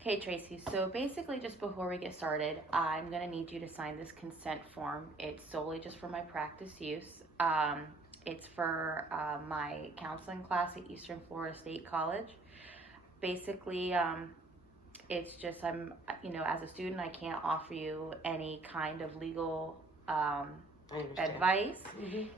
Okay, Tracy, so basically just before we get started, I'm going to need you to sign this consent form. It's solely just for my practice use. It's for my counseling class at Eastern Florida State College. Basically, it's just as a student, I can't offer you any kind of legal advice,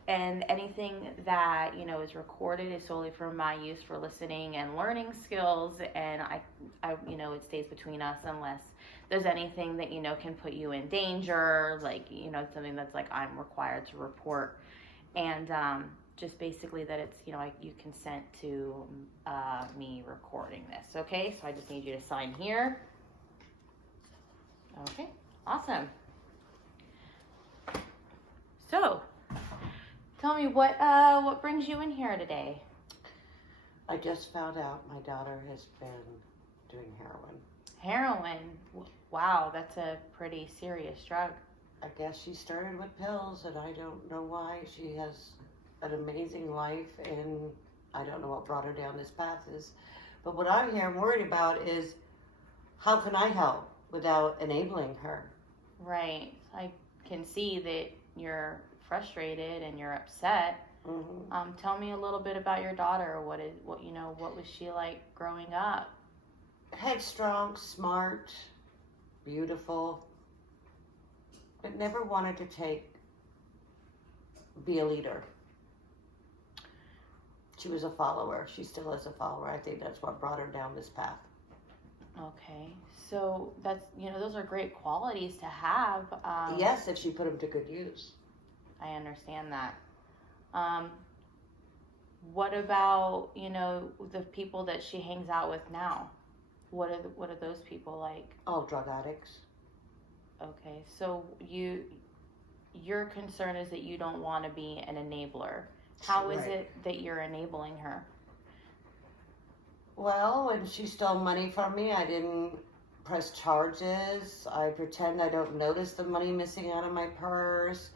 and anything that is recorded is solely for my use for listening and learning skills, and I it stays between us unless there's anything that can put you in danger, like something that's like I'm required to report, and just basically that it's you consent to me recording this. Okay, so I just need you to sign here. Okay, awesome. So, tell me what brings you in here today? I just found out my daughter has been doing heroin. Heroin? Wow, that's a pretty serious drug. I guess she started with pills, and I don't know why. She has an amazing life, and I don't know what brought her down this path is. But what I'm here worried about is how can I help without enabling her? Right. I can see that you're frustrated and you're upset. Tell me a little bit about your daughter. What was she like growing up? Headstrong, smart, beautiful, but never wanted to be a leader. She was a follower. She still is a follower. I think that's what brought her down this path. Okay, so that's those are great qualities to have. Yes, if she put them to good use. I understand that. What about the people that she hangs out with now? What are those people like? All drug addicts. Okay, so your concern is that you don't want to be an enabler. How is it that you're enabling her? Well, when she stole money from me, I didn't press charges. I pretend I don't notice the money missing out of my purse.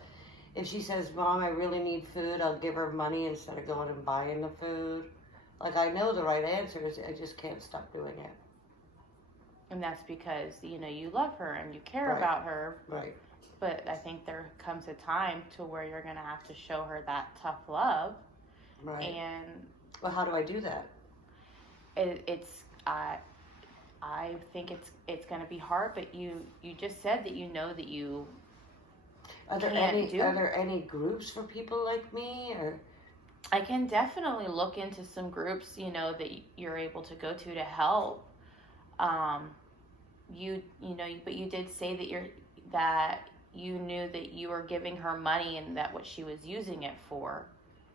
If she says, Mom, I really need food, I'll give her money instead of going and buying the food. Like, I know the right answers, I just can't stop doing it. And that's because, you love her and you care about her. Right. But I think there comes a time to where you're going to have to show her that tough love. Right. And well, how do I do that? I think it's going to be hard, but you just said that that you Are there any groups for people like me, or? I can definitely look into some groups, that you're able to go to help. But you did say that you knew that you were giving her money and that what she was using it for.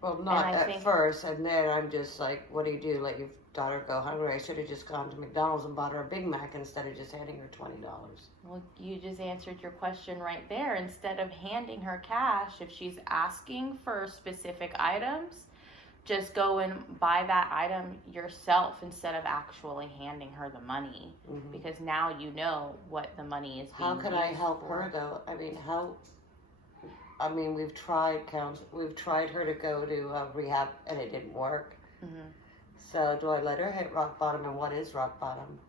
Well, not at first, and then I'm just like, what do? Let your daughter go hungry? I should have just gone to McDonald's and bought her a Big Mac instead of just handing her $20. Well, you just answered your question right there. Instead of handing her cash, if she's asking for specific items, just go and buy that item yourself instead of actually handing her the money. Because now you know what the money is being used for. How can I help her, though? We've tried her to go to rehab, and it didn't work. So do I let her hit rock bottom, and what is rock bottom?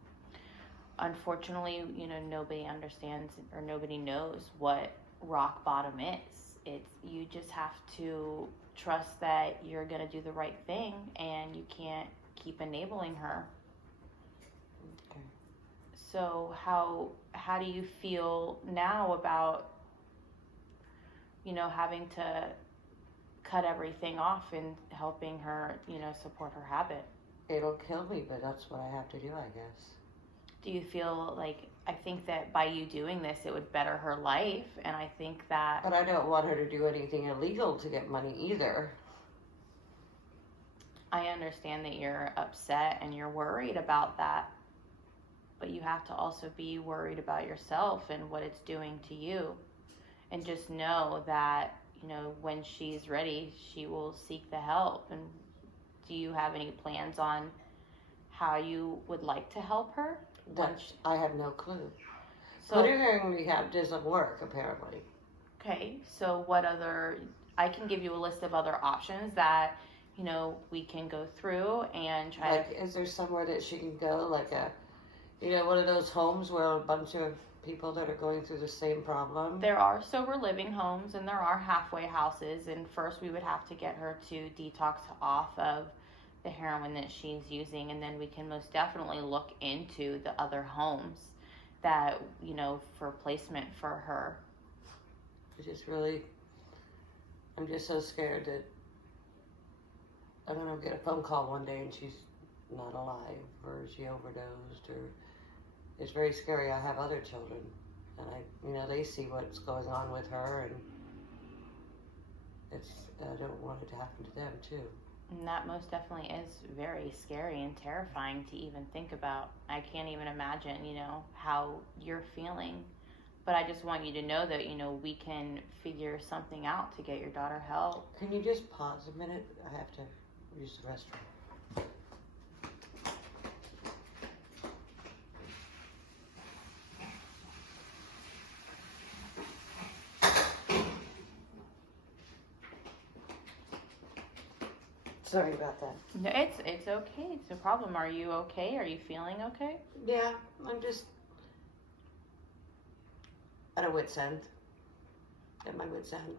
Unfortunately, nobody understands or nobody knows what rock bottom is. You just have to trust that you're going to do the right thing, and you can't keep enabling her. Okay. So how do you feel now about having to cut everything off and helping her support her habit? It'll kill me, but that's what I have to do, I guess. Do you feel like, I think that by you doing this, it would better her life, and I think that... But I don't want her to do anything illegal to get money either. I understand that you're upset and you're worried about that, but you have to also be worried about yourself and what it's doing to you. And just know that, when she's ready, she will seek the help. And do you have any plans on how you would like to help her? I have no clue. So, putting her in rehab doesn't work, apparently. Okay, so I can give you a list of other options that, we can go through and try is there somewhere that she can go, one of those homes where a bunch of people that are going through the same problem? There are sober living homes and there are halfway houses, and first we would have to get her to detox off of the heroin that she's using, and then we can most definitely look into the other homes that, for placement for her. I'm just so scared that I'm going to get a phone call one day and she's not alive, or she overdosed, or it's very scary. I have other children, and they see what's going on with her, and I don't want it to happen to them too. And that most definitely is very scary and terrifying to even think about. I can't even imagine, how you're feeling. But I just want you to know that, we can figure something out to get your daughter help. Can you just pause a minute? I have to use the restroom. Sorry about that. No, it's okay. It's no problem. Are you okay? Are you feeling okay? Yeah, I'm just at a wit's end. At my wit's end.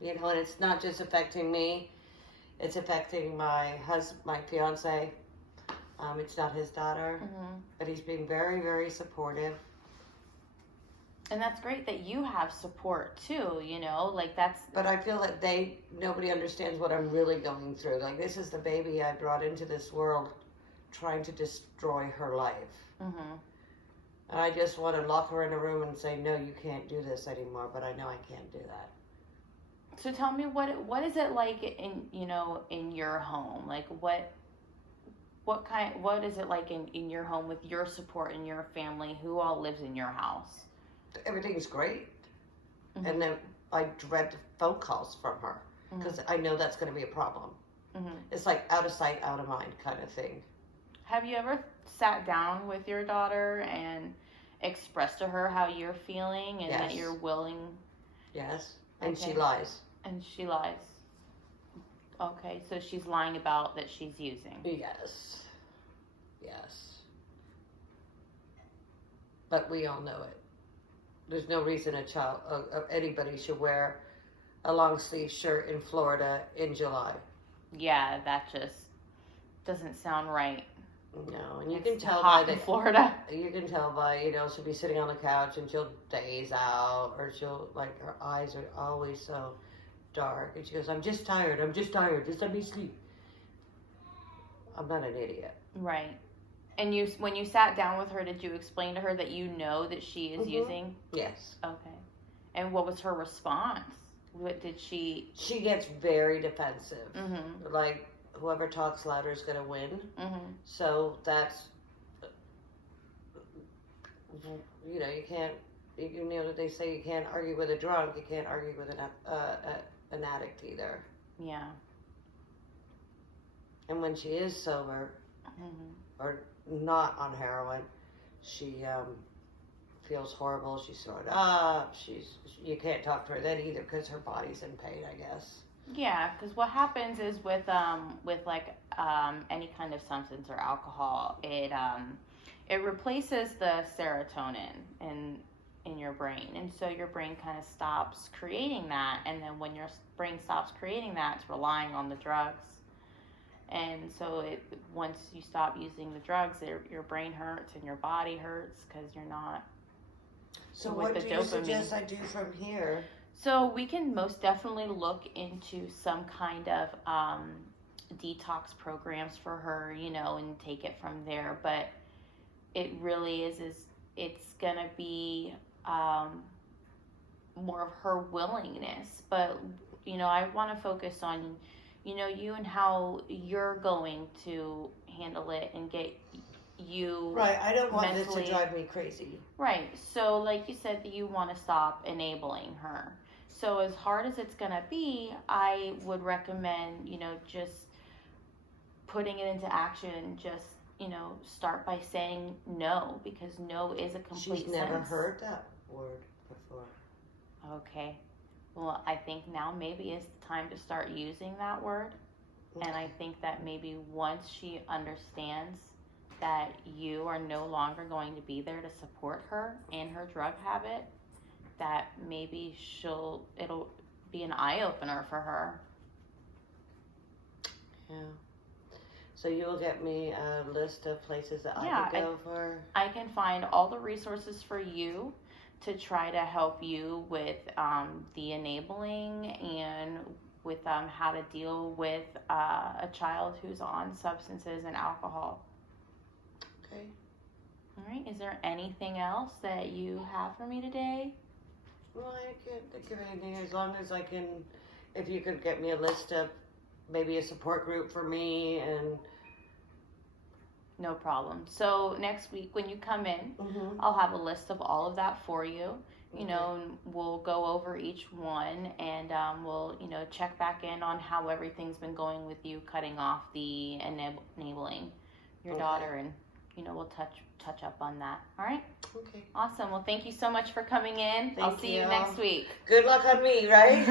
And it's not just affecting me. It's affecting my husband, my fiance. It's not his daughter. Mm-hmm. But he's being very, very supportive. And that's great that you have support too, that's... But I feel that nobody understands what I'm really going through. Like, this is the baby I brought into this world trying to destroy her life. Mm-hmm. And I just want to lock her in a room and say, no, you can't do this anymore, but I know I can't do that. So tell me, what is it like in your home? Like, what is it like in your home with your support and your family? Who all lives in your house? Everything's great. Mm-hmm. And then I dread the phone calls from her because I know that's going to be a problem. Mm-hmm. It's like out of sight, out of mind kind of thing. Have you ever sat down with your daughter and expressed to her how you're feeling and that you're willing? Yes. And Okay. she lies. And she lies. Okay, so she's lying about that she's using. Yes. But we all know it. There's no reason anybody should wear a long sleeve shirt in Florida in July. Yeah, that just doesn't sound right. No, and you It's can tell hot by in Florida. You can tell by, she'll be sitting on the couch and she'll daze out, or she'll, like, her eyes are always so dark, and she goes, I'm just tired, just let me sleep. I'm not an idiot. Right. And when you sat down with her, did you explain to her that you know that she is using? Yes. Okay. And what was her response? What did she... She gets very defensive. Mm-hmm. Like, whoever talks louder is going to win. Mm-hmm. So that's, you can't, they say you can't argue with a drunk, you can't argue with an addict either. Yeah. And when she is sober, or not on heroin, she feels horrible. She's thrown up. You can't talk to her then either because her body's in pain, I guess. Yeah, because what happens is with any kind of substance or alcohol, it replaces the serotonin in your brain, and so your brain kind of stops creating that, and then when your brain stops creating that, it's relying on the drugs. And so once you stop using the drugs, your brain hurts and your body hurts because you're not. So what do you suggest I do from here? So we can most definitely look into some kind of detox programs for her, and take it from there. But it really it's gonna be more of her willingness. But I want to focus on you and how you're going to handle it and get you right. I don't want mentally, this to drive me crazy. Right. So like you said, that you want to stop enabling her. So as hard as it's going to be, I would recommend, just putting it into action. Just, start by saying no, because no is a complete She's never sentence. heard that word before. Okay. Well, I think now maybe is the time to start using that word. Okay. And I think that maybe once she understands that you are no longer going to be there to support her in her drug habit, that maybe it'll be an eye-opener for her. Yeah. So you will get me a list of places that I could go for? I can find all the resources for you to try to help you with the enabling and with how to deal with a child who's on substances and alcohol. Okay. All right. Is there anything else that you have for me today? Well, I can't think of anything, as long as I can, if you could get me a list of maybe a support group for me and... No problem. So next week when you come in, Mm-hmm. I'll have a list of all of that for you. You Okay. know, and we'll go over each one, and we'll, check back in on how everything's been going with you cutting off the enabling your daughter, and, we'll touch up on that. All right? Okay. Awesome. Well, thank you so much for coming in. I'll see you you. next week. Good luck on me, right?